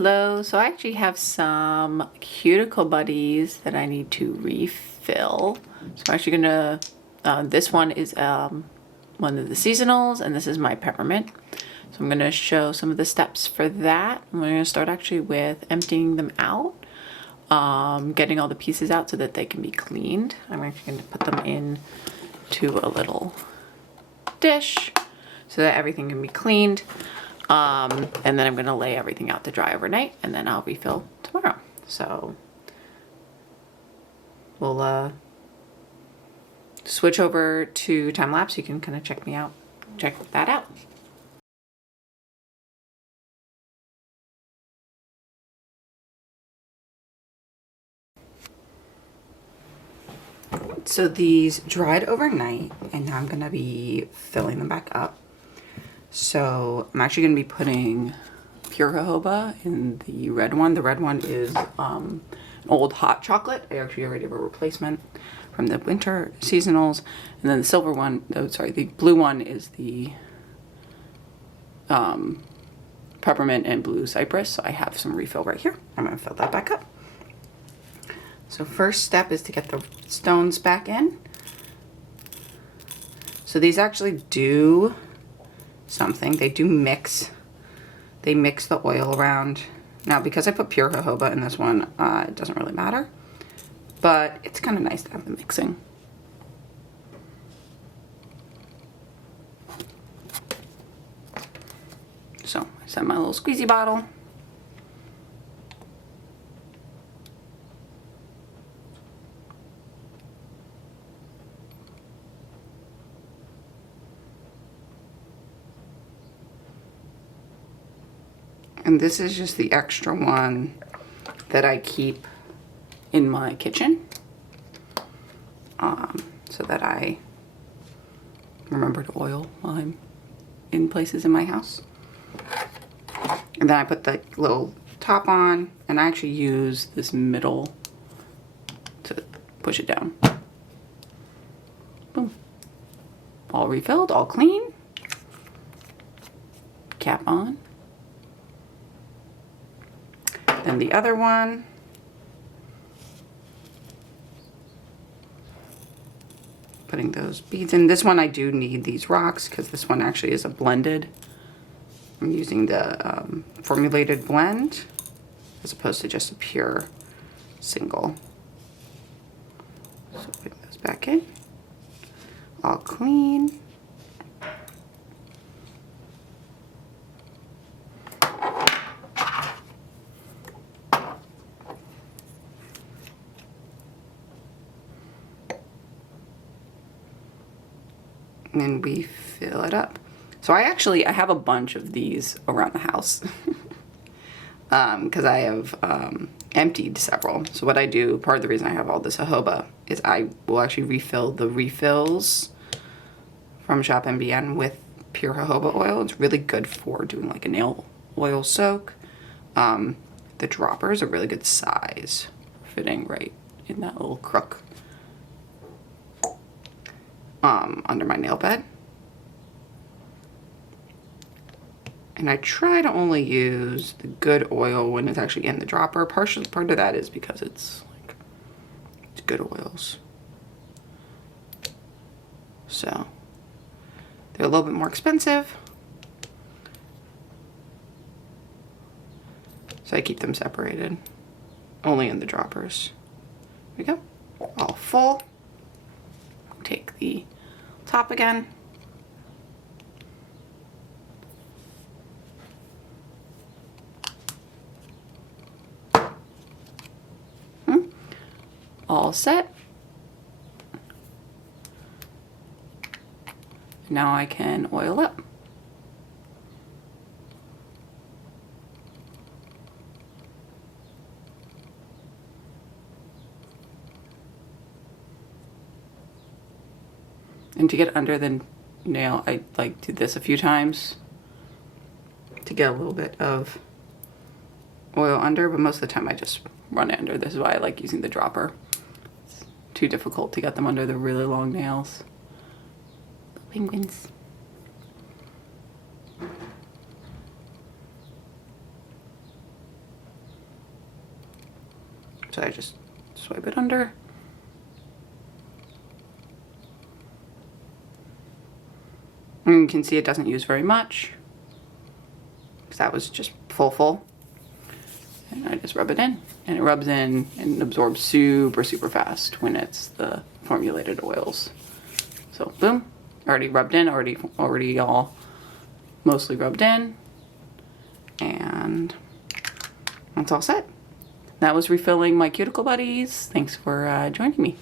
Hello, so I actually have some Cuticle Buddies that I need to refill. So I'm actually gonna, this one is one of the seasonals and this is my peppermint. So I'm gonna show some of the steps for that. I'm gonna start actually with emptying them out, getting all the pieces out so that they can be cleaned. I'm actually gonna put them in to a little dish so that everything can be cleaned. And then I'm gonna lay everything out to dry overnight and then I'll refill tomorrow. So we'll switch over to time lapse. You can kind of check that out. So these dried overnight and now I'm gonna be filling them back up. So I'm actually going to be putting pure jojoba in the red one. The red one is an old hot chocolate. I actually already have a replacement from the winter seasonals. And then the silver one, the blue one is the peppermint and blue cypress. So I have some refill right here. I'm going to fill that back up. So first step is to get the stones back in. So these actually do something. They do mix. They mix the oil around. Now, because I put pure jojoba in this one, it doesn't really matter. But it's kind of nice to have the mixing. So I set my little squeezy bottle. And this is just the extra one that I keep in my kitchen so that I remember to oil while I'm in places in my house. And then I put the little top on and I actually use this middle to push it down. Boom. All refilled, all clean. Cap on. Then the other one, putting those beads in. This one I do need these rocks because this one actually is a blended. I'm using the formulated blend as opposed to just a pure single. So put those back in, all clean. And then we fill it up. So I have a bunch of these around the house because I have emptied several. So what I do, part of the reason I have all this jojoba is I will actually refill the refills from ShopNBM with pure jojoba oil. It's really good for doing like a nail oil soak. The droppers are really good size, fitting right in that little crook under my nail bed. And I try to only use the good oil when it's actually in the dropper. Part of that is because it's good oils. So they're a little bit more expensive. So I keep them separated, only in the droppers. There we go, all full. Take the top again. All set. Now I can oil up. And to get under the nail, I do this a few times to get a little bit of oil under, but most of the time I just run it under. This is why I like using the dropper. It's too difficult to get them under the really long nails. Penguins. So I just swipe it under. And you can see it doesn't use very much, because that was just full. And I just rub it in, and it rubs in and absorbs super fast when it's the formulated oils. So boom, already rubbed in, already all mostly rubbed in, and that's all set. That was refilling my Cuticle Buddies. Thanks for joining me.